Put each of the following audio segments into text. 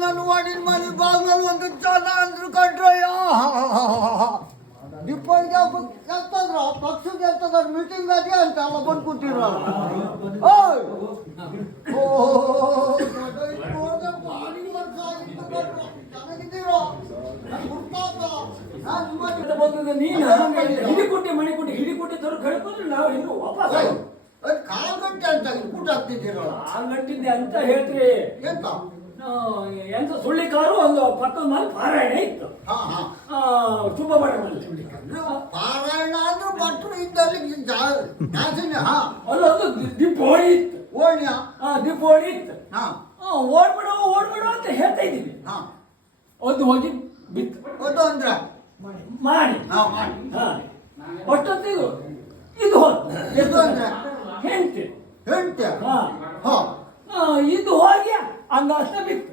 ನಾನು ಮಾಡಿನ ಮನೆ ಬಾಗಿಲು ಒಂದು ಜನ ಅಂದ್ರು ಕಂಡ್ರಯ್ಯ. ದೀಪಾವಳಿಗೆ ಎಲ್ತದ್ರ ಪಕ್ಷದ ಎಲ್ತದ್ರ ಮೀಟಿಂಗ್ ಅದೇ ಅಂತ ಎಲ್ಲ ಬಂದು ಕೂತಿರ. ಹಿಡಿಕೊಟ್ಟೆ ಮನೆ ಕೊಟ್ಟು ಹಿಡಿಕೊಟ್ಟೆ ತರ ಕಳ್ಕೊಂಡ್ರೆ ನಾವು ಇನ್ನು ವಾಪಸ್ ಕಾಲು ಗಂಟೆ ಅಂತ ಕೂಟ ಹಾಕ್ತಿದ್ದೀರಲ್ಲ. ಆ ಗಂಟಿದ್ದೆ ಅಂತ ಹೇಳ್ತೀರಿ. ಎಂತ ಎಂತ ಸುಳ್ಳಿಕಾರು ಒಂದು ಪಕ್ಕದ ಮೇಲೆ ಪಾರಾಯಣ ಇತ್ತು. ಶುಭ ಮಠದಲ್ಲಿ ಪಾರಾಯಣ ಅಂದ್ರೆ ಭಟ್ರು ಇದ್ದಲ್ಲಿ ಅಲ್ಲ ಅದು ದೀಪಾವಳಿ ಇತ್ತು. ಓಣ್ಯ ದೀಪಾವಳಿ ಇತ್ತು. ಓಡ್ಬಿಡು ಅಂತ ಹೇಳ್ತಾ ಇದ್ದೀವಿ. ಒಂದು ಹೋಗಿ ಬಿತ್ತು ಅದು ಅಂದ್ರೆ ಮಾಡಿ ಅಷ್ಟೊತ್ತಿಗೂ ಇದು ಹೋದ. ಇದು ಅಂದ್ರೆ ಹೆಂಡ್ತಿ ಇದು ಹೋಗಿ ಅಂಗಾಷ್ಟ ಬಿತ್ತು.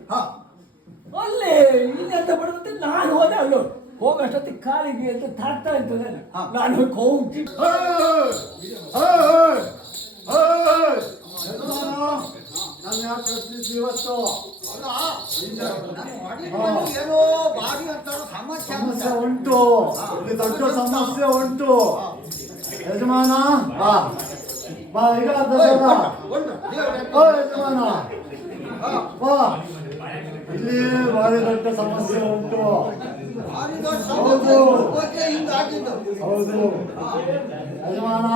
ಅಲ್ಲಿ ಇನ್ನೆಂತ ಬರುತ್ತೆ. ನಾನು ಹೋದೆ ಅಲ್ಲೋ ಹೋಗಷ್ಟೊತ್ತಿಗೆ ಕಾಲಿಗೆ ಅಂತ ತಾಡ್ತಾ ಇರ್ತದೆ. ನಾನು ಹೋಗಿ ಹೋಗಿ ಇವತ್ತು ಏನೋ ಬಾಡಿ ಅಂತ ಸಮಸ್ಯೆ ಉಂಟು. ದೊಡ್ಡ ಸಮಸ್ಯೆ ಉಂಟು ಯಜಮಾನ. ಬಾ ಈಗ ಯಜಮಾನ ಬಾ. ಇಲ್ಲಿ ಭಾರಿ ದೊಡ್ಡ ಸಮಸ್ಯೆ ಉಂಟು. ಹೌದು ಯಜಮಾನ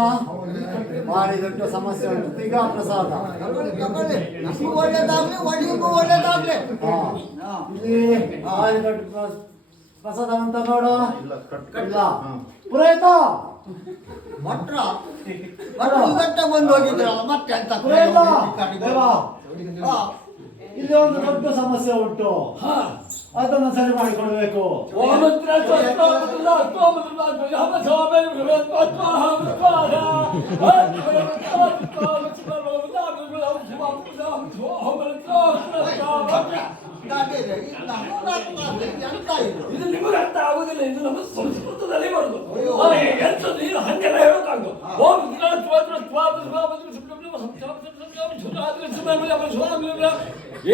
ಭಾರಿ ದೊಡ್ಡ ಸಮಸ್ಯೆ ಉಂಟು. ಈಗ ಪ್ರಸಾದ ಒಳ್ಳೇದಾಗ್ಲಿ. ಇಲ್ಲಿ ಭಾರಿ ದೊಡ್ಡ ಪ್ರಸಾದ ಅಂತ ನೋಡು. ಇಲ್ಲ ಪುರೋಹಿತ ಭಟ್ರ ಇವತ್ತ ಬಂದು ಹೋಗಿದ್ರಲ್ಲ ಮತ್ತೆ ಅಂತ. ಇಲ್ಲಿ ಒಂದು ದೊಡ್ಡ ಸಮಸ್ಯೆ ಉಂಟು. ಅದನ್ನು ಸರಿ ಮಾಡಿಕೊಡ್ಬೇಕು. ಇದು ನಿಮಗೆ ಅರ್ಥ ಆಗುದಿಲ್ಲ. ಇದು ನಮ್ಮ ಸಂಸ್ಕೃತದಲ್ಲಿ ಬರುದು. ಎಂತದ್ದು ಇದು ಹಂಗೆಲ್ಲ ಹೇಳೋಕ್ಕಾಗ್ದು.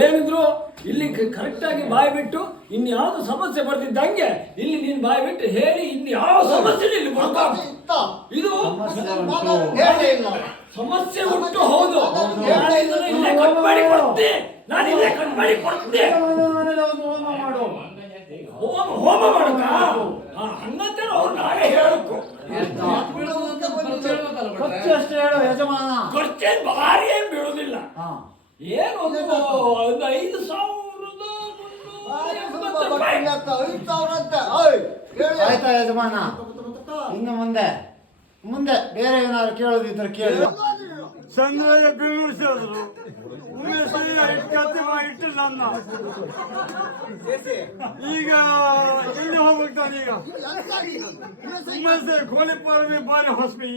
ಏನಿದ್ರು ಇಲ್ಲಿ ಕರೆಕ್ಟಾಗಿ ಬಾಯಿ ಬಿಟ್ಟು ಇನ್ಯಾವುದು ಸಮಸ್ಯೆ ಬರ್ತಿದ್ದಂಗೆ ಇಲ್ಲಿ ನೀನು ಬಾಯಿ ಬಿಟ್ಟು ಹೇಳಿ ಇನ್ಯಾವ ಸಮಸ್ಯೆ ಇಲ್ಲಿ ಇದು ಸಮಸ್ಯೆ ಉಂಟು. ಹೌದು, ಇಲ್ಲೇ ಕಟ್ ಮಾಡಿ ಕೊಡ್ತೆ. ನಾನು ಇಲ್ಲೇ ಕಟ್ ಮಾಡಿ ಕೊಡ್ತೆ. ಹೋಮ ಮಾಡಕ ಹಂಗಂತ ಅವ್ರು ನಾವೇ ಹೇಳಬೇಕು. ಖರ್ಚು ಹೇಳು ಯಜಮಾನ. ಖರ್ಚೇನು ಭಾರಿ ಏನು ಬೀಳುದಿಲ್ಲ. ಏನು ಒಂದು 5,000 ಆಯ್ತಾ ಯಜಮಾನ. ಇನ್ನು ಮುಂದೆ ಬೇರೆ ಏನಾದ್ರು ಕೇಳೋದಿದ್ರೆ ಕೇಳಿ. ಚಂದ್ರಯ್ಯ ಬೆಂಗಳೂರು ಸೇರಿದ್ರು. ಇಟ್ಟು ನನ್ನ ಈಗ ಎಲ್ಲಿ ಹೋಗ್ತಾನೆ. ಈಗ ಕೋಳಿ ಪಾಲನೆ ಬಾರಿ ಹೊಸಬಿ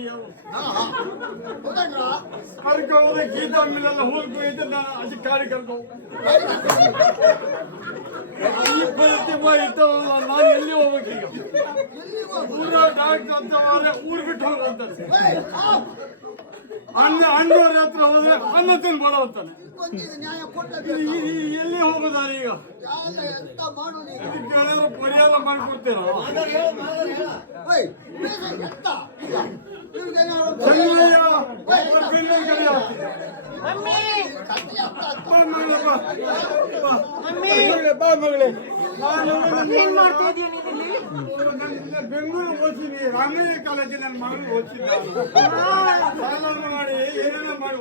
ಕರ್ಕೊಂಡು ಗೀತ ಮೇಲೆಲ್ಲ ಹೋಗ್ಬೇಕು. ನಾನು ಅದಕ್ಕೆ ಕಾಡಿ ಕರ್ಕೊಂಡು ಈ ಪರಿಸ್ಥಿತಿ ಇತ್ತು. ನಾನು ಎಲ್ಲಿ ಹೋಗ್ಬೇಕು. ಈಗ ಊರ ಡಾಕ್ಟರ್ ಅಂತ ಊರು ಬಿಟ್ಟು ಹೋಗುವಂತಾರೆ. ಅಣ್ಣವ್ರ ಹತ್ರ ಹೋದ್ರೆ ಅನ್ನ ತಿಂದು ಬಡವಂತಾನೆ. ಎಲ್ಲಿ ಹೋಗೋದಾರೆ ಈಗ. ಪರಿಹಾರ ಮಾಡಿಕೊಡ್ತೀರ. ಬೆಂಗಳೂರು ಓದಿನಿ. ರಾಮಯ್ಯ ಕಾಲೇಜಿನ ನನ್ನ ಮಗಳು ಓದಿಸಿದ್ದ. ಮಾಡಿ ಏನೇನೋ ಮಾಡಿ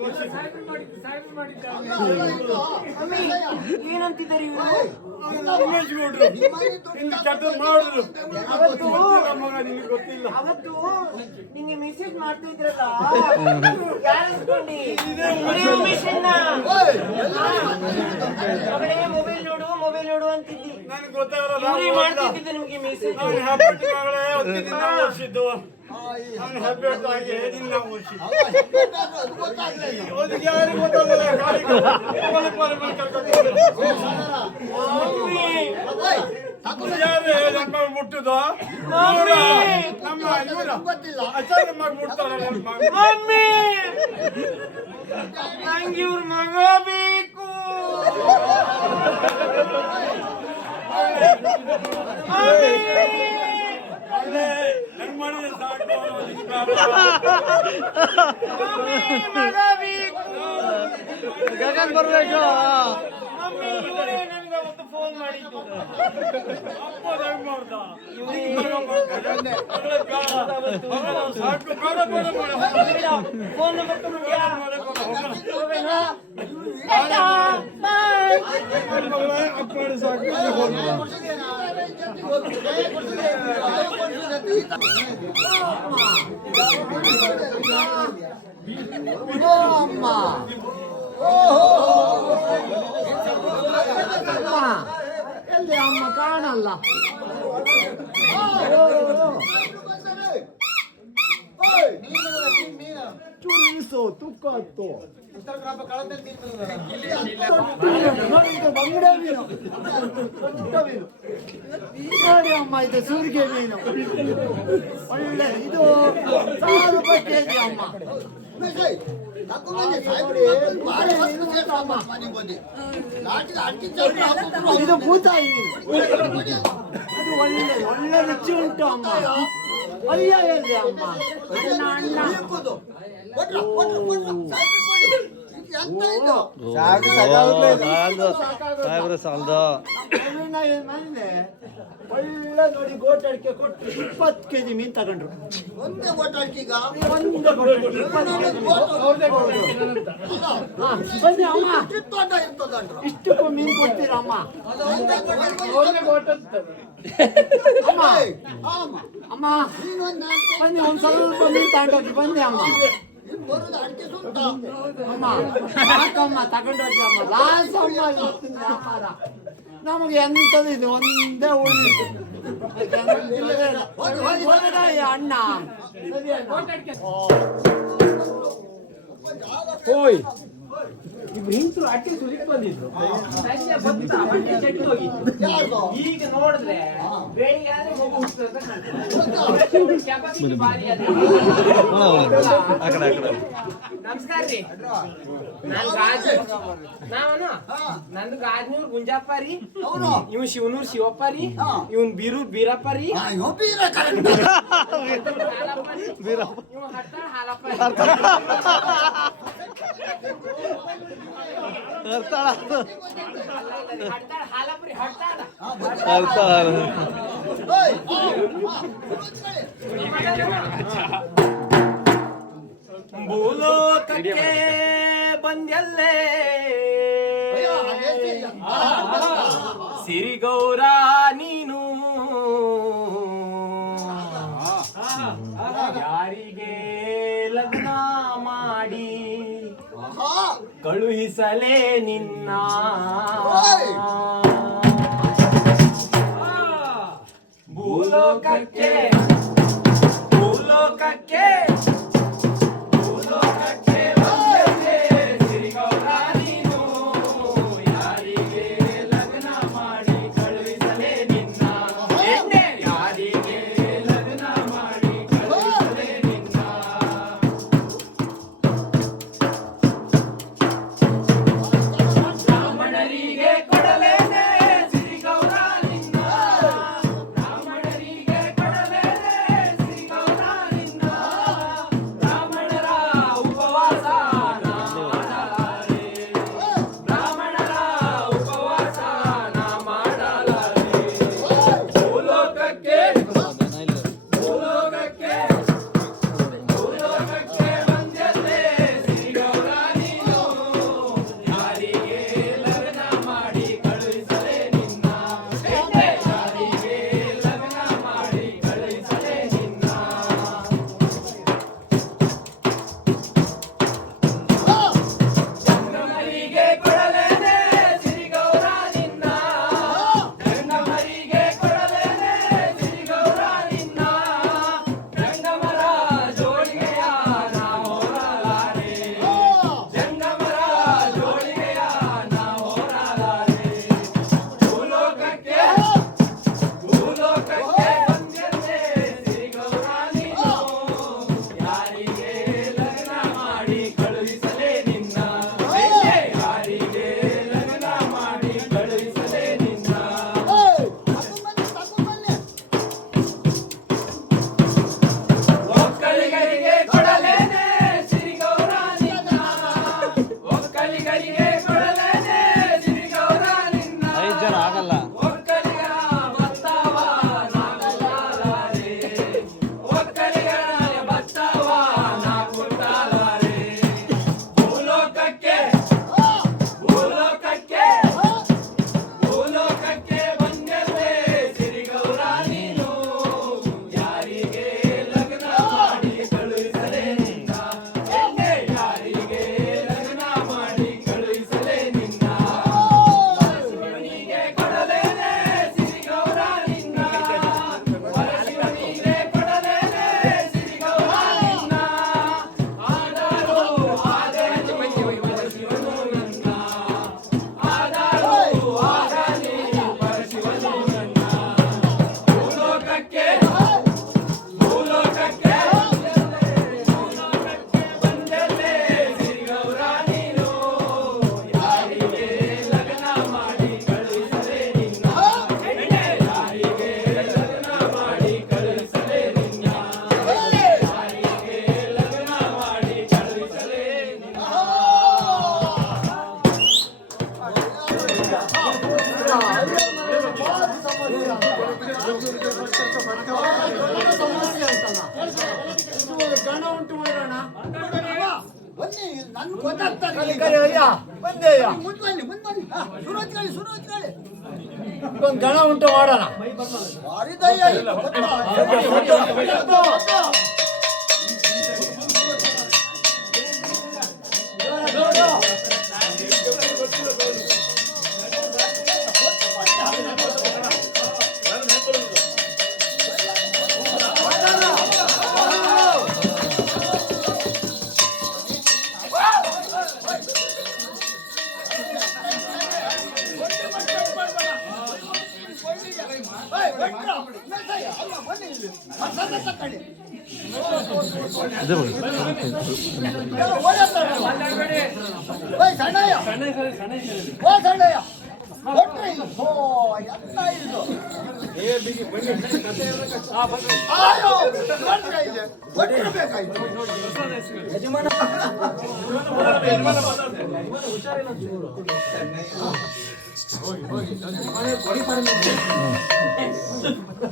ಏನಂತಿದ್ದಾರೆ ಉಮೇಶ್ ಗೌಡ್ರು ಇನ್ನು ಕೆಟ್ಟ ಮಾಡಿದ್ರು. ಗೊತ್ತಿಲ್ಲ. ಅವತ್ತು ನಿಂಗೆ ಮೆಸೇಜ್ ಮಾಡ್ತಾ ಇದ್ರಲ್ಲ, ಮೊಬೈಲ್ ನೋಡು ಅಂತಿದ್ದಿ. ನನಗೆ ಗೊತ್ತಾಗಲ್ಲ. ಮಾಡ್ತಿದ್ದೆ ನಿಮ್ಗೆ ಮೆಸೇಜ್. ಓದಿಸಿದ್ದು ನಾನು ಹೆಬ್ಬೆಟ್ ಆಗಿ ನಿನ್ನ ಓದಿಸಿದ್ದು. ಯಾರಿಗೆ ಗೊತ್ತಾಗಲ್ಲ. ಯಾರೇ ನಮ್ಮ ಮುಟ್ಟುದ ನಮ್ಮ ಇವರ ಗೊತ್ತಿಲ್ಲ. ಅಚಾರ ಮಗ ಮುಟ್ತಾರ ನನ್ನ ಮಗ. ಮಮ್ಮಿ ನಂಗೆ ಇವ್ರ ಮಗ ಬೇಕು. ಹೆಂಗ್ ಮಾಡಿದ್ರೆ ಸಾಕು ಮಮ್ಮಿ ಮಗ ಬೇಕು. ಗಗನ್ ಬರ್ಬೇಕು. ಮಮ್ಮಿ ಇವರೇ ನನಗೆ ಅವತ್ತು ಫೋನ್ ಮಾಡಿದ್ದು. ಅಪ್ಪ ಹೆಂಗ್ ಮಾಡ್ದ ಇವರೇ ಸಾಕು ಬೇಡ ಬೇಡ ಬೇಡ ಫೋನ್ ನಂಬರ್ ತಗೊಂಡ್ಯಾ? ಅಪ್ಪ ಸಾಕು ಅಮ್ಮ ಎಲ್ಲಿ ಅಮ್ಮ ಕಾಣಲ್ಲ. ಚುರಿಸು ತುಕ್ಕಾತು ಬಂಗಡೆ ಮೀನು, ದೊಡ್ಡ ಮೀನು ನೋಡಿ ಅಮ್ಮ. ಇದು ಸೂರಿಗೆ ಮೀನು, ಒಳ್ಳೆ. ಇದು 1000 ರೂಪಾಯಿ ಕೆಜಿ ಅಮ್ಮ. ಇದು ಭೂತಾಯಿ ಮೀನು, ಅದು ಒಳ್ಳೆ ರುಚಿ ಉಂಟು ಅಮ್ಮ. ಅಯ್ಯ ಹೇಳಿ ಅಮ್ಮ, ಅಣ್ಣ ಅಣ್ಣ. ಒಳ್ಳೆ ನೋಡಿ ಗೋಟಡಿಕೆ ಕೊಟ್ಟು 20 ಕೆಜಿ ಮೀನು ತಗೊಂಡ್ರು. ಒಂದೇ ಗೋಟಡಿಕೆ ಈಗ ಒಂದೇ ಗೋಟಡಿಕೆ 20 ಕೆಜಿ. ಬನ್ನಿ ಅಮ್ಮ, ಇಷ್ಟಕ್ಕೂ ಮೀನು ಕೊಡ್ತೀರಾ ಅಮ್ಮ? ಅಮ್ಮ ಬನ್ನಿ, ಒಂದ್ ಸ್ವಲ್ಪ ಮೀನು ತಗೊಂಡೋಗಿ ಬನ್ನಿ ಅಮ್ಮ. ಅಮ್ಮ ಸಾಕಮ್ಮ, ತಗೊಂಡೋಗಿ ಅಮ್ಮ. ಲಾಸ್ ಅಮ್ಮ ಇವತ್ತಿನ ವ್ಯಾಪಾರ ನಮಗೆ ಎಂತದ್ದು ಇದು ಒಂದೇ ಉಳಿದಿತ್ತು. ಅಣ್ಣ ಹೋಯ್ ಇಬ್ರು ಹಿಂಸರು ಅಟ್ಟಿ ಸುಲಿಕ್ ಬಂದಿದ್ರು. ಸಂಜೆ ಬಂತ ಬಟ್ಟೆ ಚೆಟ್ಟು ಹೋಗಿತ್ತು. ಈಗ ನೋಡಿದ್ರೆ ಬೆಳಿಗ್ಗೆ ಆದ್ರೆ ಮಗು ಹುಟ್ಟುತ್ತೆ ಅಂತ ಕಾಣ್ತದೆ. ಕೆಪಾಸಿಟಿ ಭಾರಿ ಅದ. ನಮಸ್ಕಾರ ರೀ. ನಂದು ಗಾಜನೂರ್ ಗುಂಜಪ್ಪ ರೀ, ಇವ್ ಶಿವನೂರ್ ಶಿವಪ್ಪ ರೀ, ಇವನ್ ಬೀರೂರ್ ಬೀರಪ್ಪ ರೀ, ಇವ್ ಹಟ್ಟಾಳ ಹಾಲಪ್ಪ ರೀ. ಹಟ್ಟಾಳ ಹಾಲಪ್ಪ ರೀ, ಹಟ್ಟಾಳ. ಭೂಲೋಕಕ್ಕೆ ಬಂದ್ಯಲ್ಲೇ ಸಿರಿಗೌರ ನೀನು, ಯಾರಿಗೆ ಲಗ್ನ ಮಾಡಿ ಕಳುಹಿಸಲೇ ನಿನ್ನ ಭೂಲೋಕಕ್ಕೆ ಭೂಲೋಕಕ್ಕೆ ಸಮಸ್ಯೆ ಅಂತಲ್ಲ. ಇದು ಗಣ ಉಂಟು ಮಾಡೋಣ. ಬನ್ನಿ ನನ್ ಗೊತ್ತಾಗ್ತದೆ. ಕರೆ ಅಯ್ಯ ಬಂದೆ ಅಯ್ಯ. ಮುಂದ್ ಬನ್ನಿ ಶುರು ಹಚ್ಕೊಳ್ಳಿ. ಒಂದು ಗಣ ಉಂಟು ಮಾಡೋಣ. ಮಾಡಿದಯ್ಯ ಇಲ್ಲ ಗೊತ್ತಾ?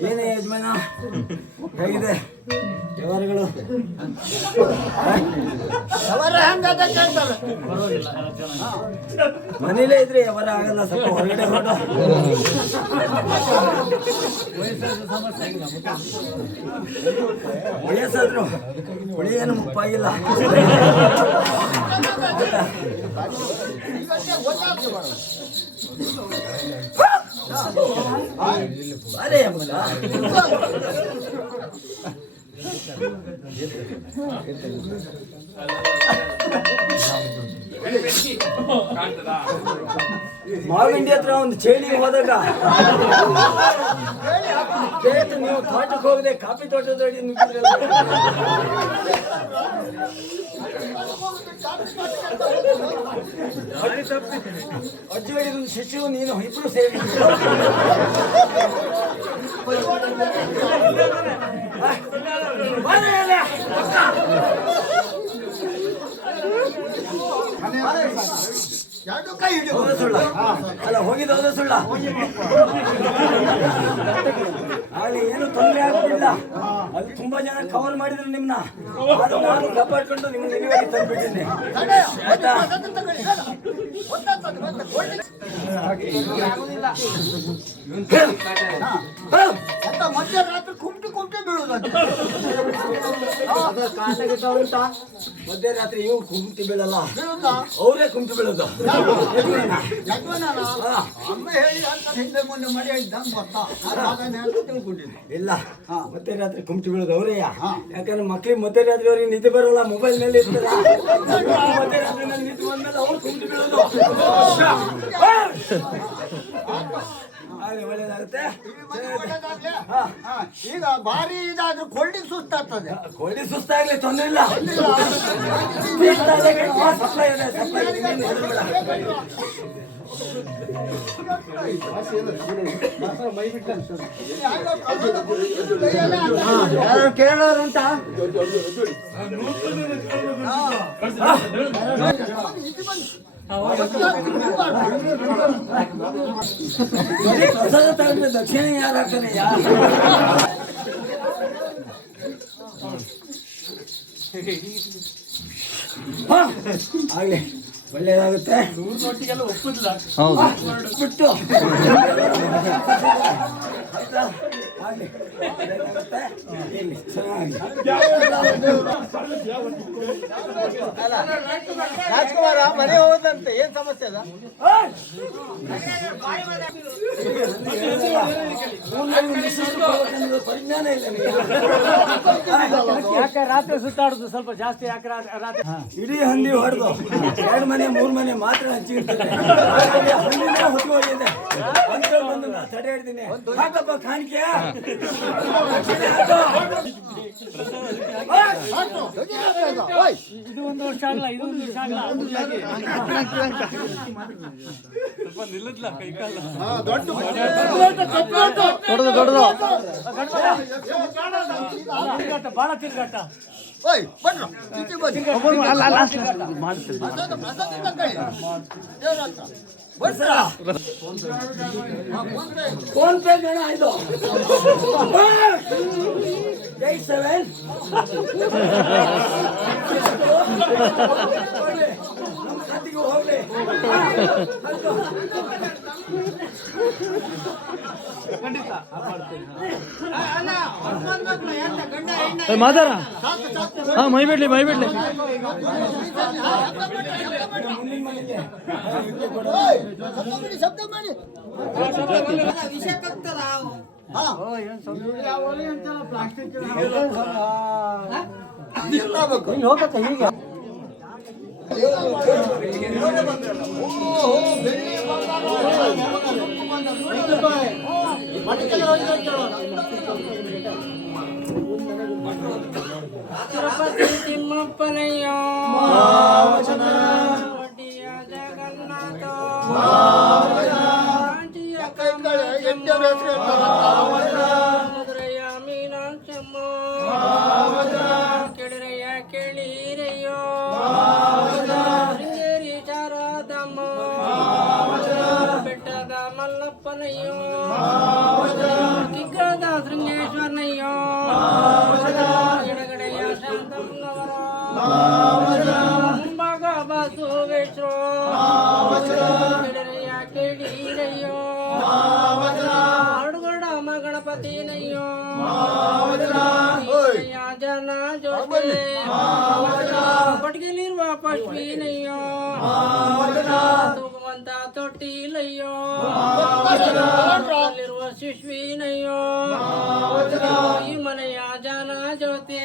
ಏನೇ ಯಜಮಾನ, ಹೇಗಿದೆ ವ್ಯವಹಾರಗಳು? ಮನೇಲೇ ಇದ್ರೆ ವ್ಯವಹಾರ ಆಗಲ್ಲ, ಸ್ವಲ್ಪ ಹೊರಗಡೆ ಹೊರಟ. ವಯಸ್ಸಾದ್ರು ಹೊಳಿ ಏನು ಮುಪ್ಪಾಗಿಲ್ಲ. ಅರೇ ಅಮ್ಮನ ಮಾವಿಂಡಿ ಹತ್ರ ಒಂದು ಚೇಳಿಗೆ ಹೋದಾಗ ನೀವು ತೋಟಕ್ಕೆ ಹೋಗದೆ ಕಾಫಿ ತೋಟದೊಳಗೆ ನುಗ್ಗಿದ್ರಲ್ಲ. ಅಜ್ಜಿ ಹೇಳಿದ ಶಿಶು ನೀನು ಇಬ್ರು ಸೇರಿ ಸುಳ್ಳ ಅಲ್ಲ ಹೋಗಿದ್ದು ಸುಳ್ಳ. ಅಲ್ಲಿ ಏನು ತೊಂದರೆ ಆಗ್ತಿಲ್ಲ. ಅದು ತುಂಬಾ ಜನ ಕವರ್ ಮಾಡಿದ್ರು ನಿಮ್ನ. ನಾನು ಕಾಪಾಡ್ಕೊಂಡು ನಿಮ್ನ ನಿಲುವಾಗಿ ತಂದ್ಬಿಟ್ಟಿದ್ದೆ. ಮಧ್ಯರಾತ್ರಿ ಕುಂಟಿ ಬೀಳುದಂತ. ಮಧ್ಯರಾತ್ರಿ ಇವು ಕುಂಟಿ ಬೀಳಲ್ಲ, ಅವರೇ ಕುಂಟಿ ಬೀಳೋದು. ಅಮ್ಮ ಹೇಳಿ ಅಂತ ಹಿಂದೆ ಮೊನ್ನೆ ಮಳೆ ಇದ್ದಂಗೆ ಗೊತ್ತಾ ತಿಳ್ಕೊಂಡಿದ್ದೆ. ಇಲ್ಲ, ಮಧ್ಯರಾತ್ರಿ ಕುಂಟಿ ಬೀಳೋದು ಅವರೇ. ಯಾಕಂದ್ರೆ ಮಕ್ಳಿಗೆ ಮಧ್ಯರಾತ್ರಿ ಅವ್ರಿಗೆ ನಿದ್ದೆ ಬರೋಲ್ಲ, ಮೊಬೈಲ್ ಮೇಲೆ ಇರ್ತಾರ. ಮಧ್ಯರಾತ್ರಿ ಮೇಲೆ ನಿದ್ದೆ ಬಂದ್ಮೇಲೆ ಅವ್ರು ಕುಂಟಿ ಬೀಳೋದು. ಒಳ್ಳೇದಾಗುತ್ತೆ. ಈಗ ಭಾರಿ ಇದಾದ್ರೂ ಕೊಳ್ಳಿಗೆ ಸುಸ್ತಾಗ್ತದೆ. ಕೋಳಿ ಸುಸ್ತಾಗ್ಲಿ ತೊಂದ್ರೆ ಇಲ್ಲ. ಸಪ್ಲೈ ಇದೆ, ಸಪ್ಲೈ ಕೇಳೋರುಂಟಾ? ಪ್ರಸಾದ ತಗೊಂಡ್ರೆ ದಕ್ಷಿಣ ಯಾರು ಹಾಕ್ತಾನೆ? ಆಗ್ಲಿ, ಒಳ್ಳೇದಾಗುತ್ತೆ. ಬಿಟ್ಟು ಆಗ್ಲಿ, ಒಳ್ಳೇದಾಗುತ್ತೆ. ಇಲ್ಲಿ ಚೆನ್ನಾಗಿ ರಾಜ್ಕುಮಾರ ಮನೆ ಹೋದಂತೆ ಏನ್ ಸಮಸ್ಯೆ ಅದ? ಪರಿಜ್ಞಾನ ಇಲ್ಲ. ಯಾಕೆ ರಾತ್ರಿ ಸುತ್ತಾಡುದು ಸ್ವಲ್ಪ ಜಾಸ್ತಿ? ಯಾಕೆ ರಾತ್ರಿ ಇಡೀ ಹಂದಿ ಹೊಡೆದು 2 ಮನೆ 3 ಮನೆ ಮಾತ್ರ ಹಂಚಿರ್ತದೆ. ಹೊತ್ಕೊಂಡಿದೆ ಅಂತ ಬಂದು ನಾ ತಡೆ ಹಿಡ್ತೀನಿ. ಹಾಕಪ್ಪ ಕಾಣಿಕೆ. ಇದು ಒಂದು ವರ್ಷ ಆಗಲ್ಲ, ಇದು ಒಂದು ವರ್ಷ ಆಗಲ್ಲ. ಬಾಳ ತಿರ್ಗಾಟ. ಬನ್ನಿ ಬರ್ಸರಾ ಫೋನ್ ಪೇ ಗಣ ಇದು 87 ನಮ್ಮ ಖಾತೆಗೆ ಹೋಗ್ಲಿ ಮಾತಾರ ಹಾ ಮೈ ಬಿಡ್ಲಿ ಶಬ್ದ ಮಾಡಿ ತಿರುಪತಿ ತಿಮ್ಮಪ್ಪನಯ್ಯ ವಡ್ಡಿಯ ಜಗನ್ನಾಥ ಮಧುರಯ್ಯ ಮೀನಾಕ್ಷಮ್ಮ ಕೆಳರಯ್ಯ ಕೇಳಿರಯ್ಯೋ ಶೃಂಗೇರಿ ಶಾರದಮ್ಮ ಬೆಟ್ಟದ ಮಲ್ಲಪ್ಪನಯ್ಯೋ ಕಿಗ್ಗದ ಶೃಂಗೇಶ್ವರನಯ್ಯೋ ಎಡಗಡೆಯ ಶಾಂತಮ್ಮನವರ ಮುಂಭಾಗ ಬಸವೇಶ್ವರ ಕೆಳರಯ್ಯ ಕೇಳಿರಯ್ಯೋ ಅಡುಗಡ ಗಣಪತಿನಯ್ಯೋ ಜನ ಜೋತೆ ಪಟ್ಗೆಲಿರುವ ಪಶ್ವಿನಯ್ಯೋ ತೂಗುವಂತ ತೊಟ್ಟಿಲಯ್ಯೋ ಅಲ್ಲಿರುವ ಶಿಶ್ವಿನಯ್ಯೋ ಈ ಮನೆಯ ಜನ ಜೋತೆ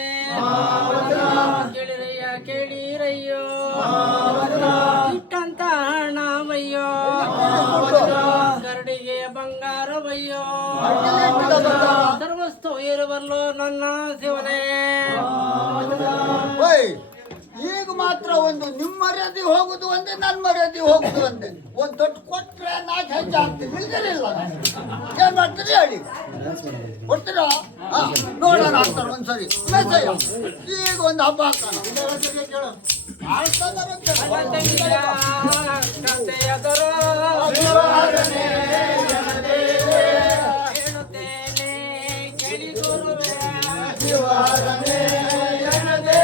ಕೇಳಿರಯ್ಯ ಕೇಳಿರಯ್ಯೋ ಇಟ್ಟಂತ ಹಣವಯ್ಯೋ ಗರಡಿಗೆ ಬಂಗಾರವಯ್ಯೋ ಸರ್ವಸ್ತು ಇರುವಲ್ಲೋ ನನ್ನ ಶಿವನೇ. ಈಗ ಮಾತ್ರ ಒಂದು ನಿಮ್ಮ ಮರ್ಯಾದೆ ಹೋಗುದು ಒಂದೇ ನನ್ನ ಮರ್ಯಾದೆ ಹೋಗುದು ಒಂದೇ. ಒಂದು ತೊಟ್ಟು ಕೊಟ್ರೆ 4 ಹೆಜ್ಜೆ ಆಗ್ತದೆ ಇಲ್ದಿರಿಲ್ಲ ಏನ್ ಮಾಡ್ತೀರಿ ಹೇಳಿ ಕೊಡ್ತೀರಾ? ನೋಡೋಣ ಆಗ್ತಾರೆ ಒಂದ್ಸರಿ ಮೆಸೇಜ್. ಈಗ ಒಂದು ಹಬ್ಬ ಹಾಕೋಣ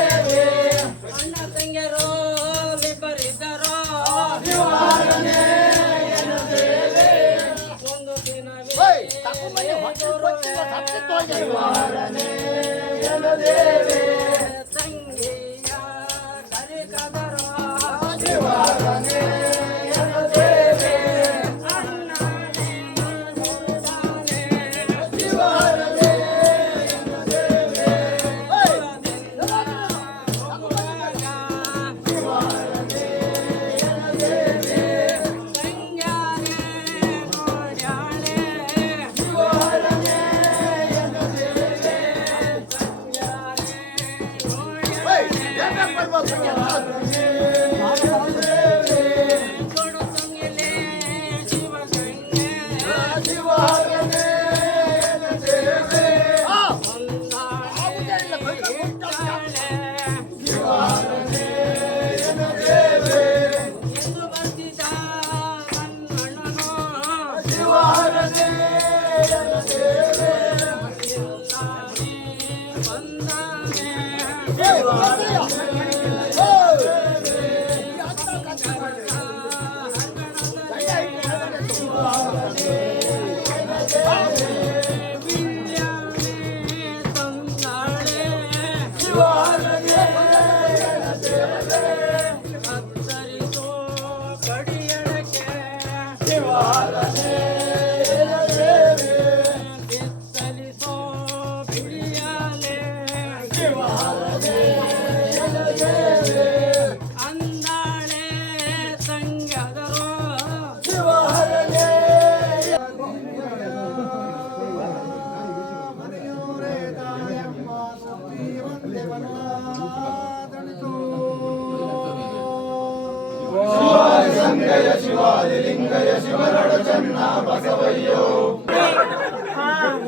ಅಣ್ಣ ತಂಗಿಯರೋ ಇಬ್ಬರಿದ್ದರೋ ಒಂದು ದಿನವೇ ತಂಗಿಯ ಕರಿ ಕದರೋ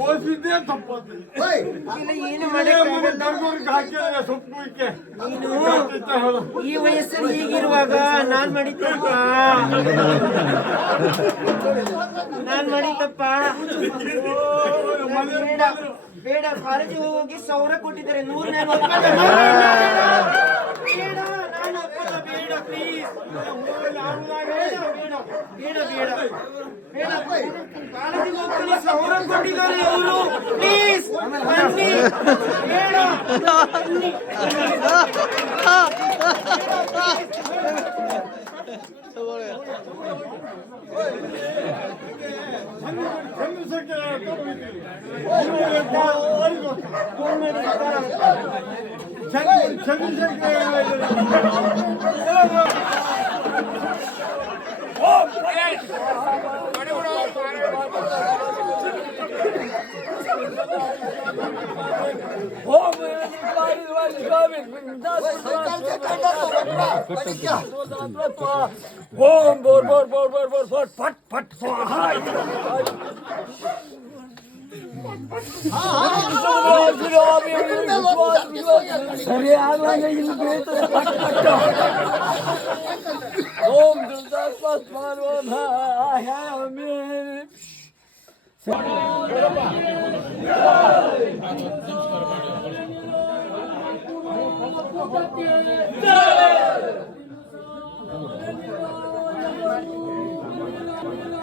ಓದಿದ್ದೆ ತಪ್ಪತ್ತೆ ಹೋಯ್ ಇಲ್ಲ ಏನು ಮಾಡಕ್ಕಾಗಲ್ಲ. ಕರ್ಗೋರ್ಗೆ ಹಾಕಿದ್ರೆ ಸೊಪ್ಪು ಇಕ್ಕೆ ನೀನು ಅಂತ ಹೇಳು. ಈ ವಯಸ್ಸಲ್ಲಿ ಹೀಗಿರುವಾಗ ನಾನ್ ಮಾಡಿದ್ದಪ್ಪ, ನಾನ್ ಮಾಡಿದ್ದಪ್ಪ. ಬೇಡ ಬೇಡ, ಕಾಲೇಜಿಗೆ ಹೋಗಿ 1,000 ಕೊಟ್ಟಿದ್ದಾರೆ, 100 ನಾನು ಒಪ್ಪಲ್ಲ. ಬೇಡ, ನಾನು ಒಪ್ಪಲ್ಲ. ಬೇಡ ಪ್ಲೀಸ್, ಬೇಡ ಬೇಡ ಬೇಡ, ಕಾಲೇಜಿಗೆ ಹೋಗ್ತೀನಿ, 1,000 ಕೊಟ್ಟಿದ್ದಾರೆ ಅವರು. ಪ್ಲೀಸ್ ಬನ್ನಿ, ಬೇಡ ಬನ್ನಿ. ಚಂದ್ರಶೇಖರ ಓಂ ಬೋರ್ ಬೋರ್ ಬೋರ್ ಬೋರ್ ಬೋರ್ ಬೋರ್ ಪಟ್ ಪಟ್ ಸ್ವಾಹಾ. ಸರಿ ಆಗುವಾಗ ಇಲ್ಲಿ ಬೀಳ್ತದೆ ಪಟ್ ಪಟ್ಟು. ಓಂ ದುರ್ಗಾಸ್ಪತ್ ಮಾರ್ವೋಧ ಆಹ್ಯಾಮಿ.